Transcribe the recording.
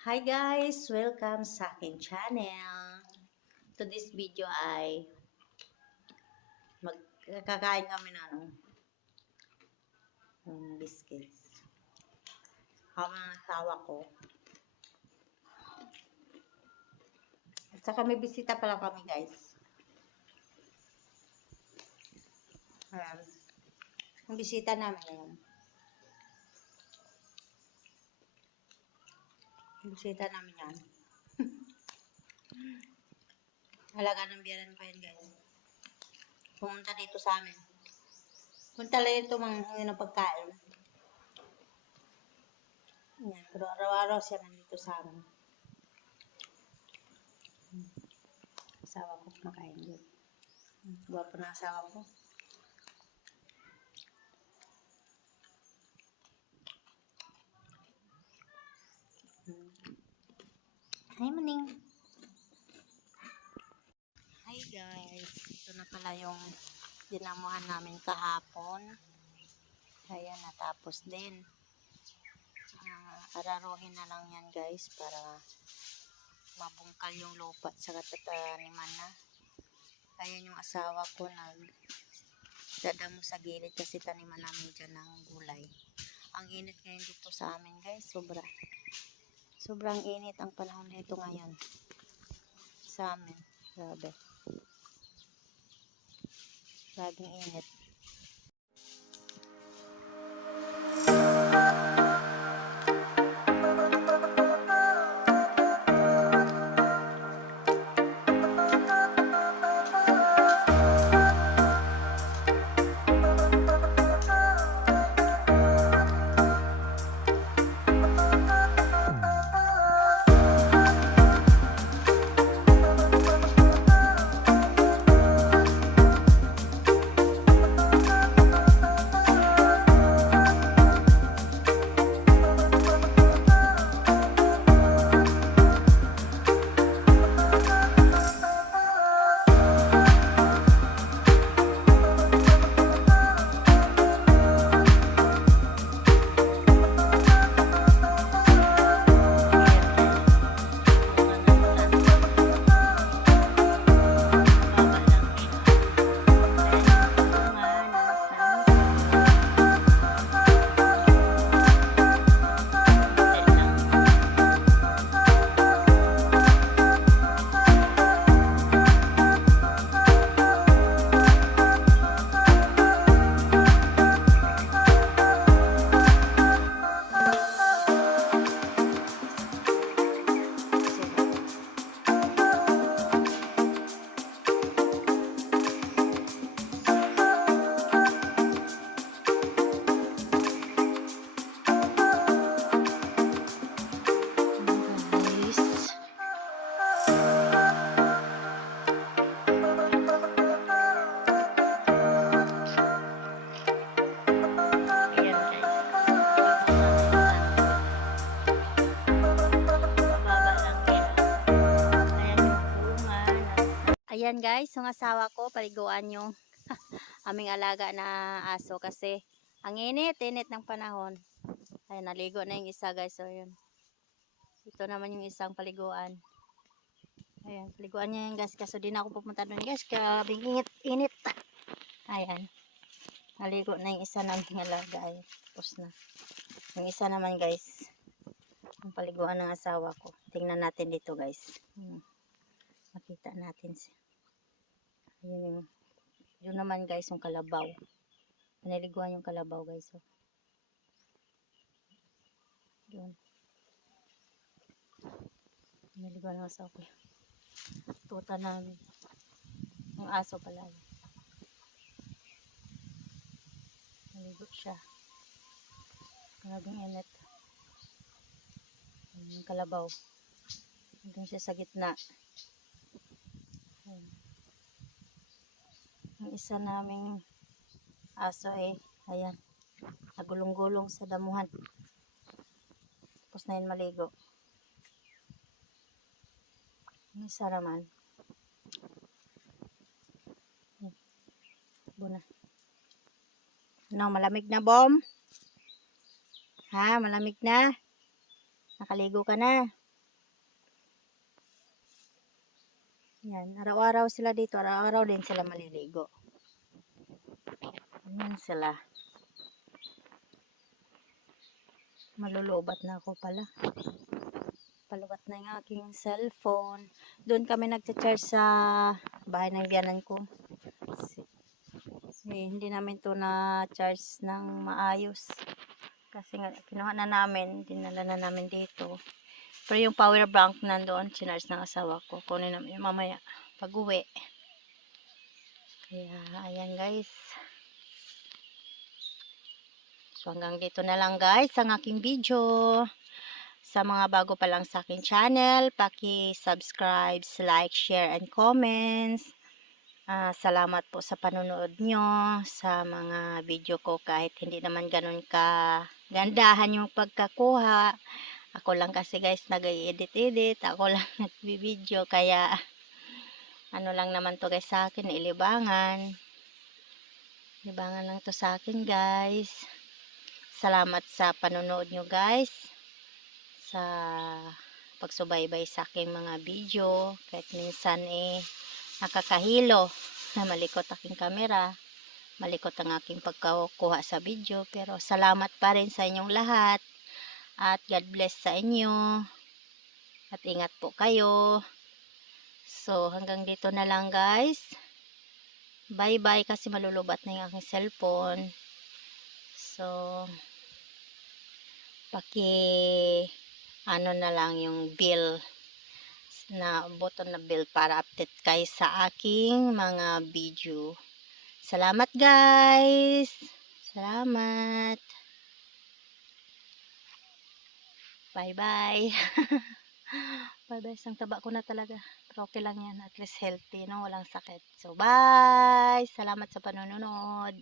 Hi guys! Welcome sa aking channel. To this video ay magkakain kami ng biscuits. Ako ng asawa ko. At saka may bisita pala kami guys. Ayan. Ang bisita namin ngayon. Ang bisita namin yan. Halaga ng biyanan ko yan guys. Pumunta dito sa amin. Punta lang ito mga ng pagkain. Yan. Pero araw-araw siya nandito sa amin. Asawa ko kumakain doon. Gwapo na asawa ko. Hi, Maning. Hi, guys. Ito na pala yung dinamuhan namin kahapon. Ayan, natapos din. Araruhin na lang yan, guys, para mabungkal yung lupa sa kataniman na. Ayan yung asawa ko dadamo sa gilid kasi taniman namin dyan ng gulay. Ang init ngayon dito sa amin, guys. Sobrang init ang panahon dito ngayon sa amin. Grabe. Grabing init. Ayan guys, yung asawa ko, paliguan yung aming alaga na aso kasi ang init ng panahon. Ayan, naligo na yung isa guys. So yun. Ito naman yung isang paliguan. Ayan, paliguan niya yung guys. Kaso di na ako pupunta doon guys. Kabing init. Ayan. Naligo na yung isa naming alaga. Ayan, tapos na. Yung isa naman guys, yung paliguan ng asawa ko. Tingnan natin dito guys. Makita natin siya. Yun naman guys yung kalabaw. Paniliguan yung kalabaw guys. So. Yun. Paniliguan ng asawa ko. Tuta namin. Yung aso pala. Naligo siya. Maraming init. Yung kalabaw. Doon siya sa gitna. Yung isa naming aso ayan, nagulong-gulong sa damuhan. Tapos na yun maligo. Yung isa naman. Buna. Ano, malamig na bom? Ha, malamig na? Nakaligo ka na? Yan, araw-araw sila dito, araw-araw din sila maliligo. Yan sila. Malulubat na ako pala. Palubat na yung aking cellphone. Doon kami nagcha-charge sa bahay ng biyanan ko. Hindi namin to na charge ng maayos. Kasi nga, kinuha na namin, dinala na namin dito. Pero yung power bank nandoon, chinarge ng asawa ko. Kunin namin yung mamaya pag uwi. Kaya, ayan guys. So, hanggang dito na lang guys ang aking video. Sa mga bago pa lang sa aking channel, paki-subscribe, like, share, and comments. Salamat po sa panonood nyo sa mga video ko kahit hindi naman ganun ka gandahan yung pagkakuha. Ako lang kasi guys nag-edit-edit, ako lang nag-video kaya ano lang naman to guys sa akin, ilibangan. Libangan lang to sa akin guys. Salamat sa panonood nyo guys. Sa pagsubaybay sa aking mga video. Kahit minsan nakakahilo na malikot aking kamera. Malikot ang aking pagkukuha sa video. Pero salamat pa rin sa inyong lahat. At God bless sa inyo. At ingat po kayo. So, hanggang dito na lang guys. Bye-bye kasi malulubat na yung aking cellphone. So, ano na lang yung bill na button na bill para update kayo sa aking mga video. Salamat guys. Salamat. Bye-bye. Bye-bye. Isang taba ko na talaga. Pero okay lang yan. At least healthy, no? Walang sakit. So, bye! Salamat sa panonood.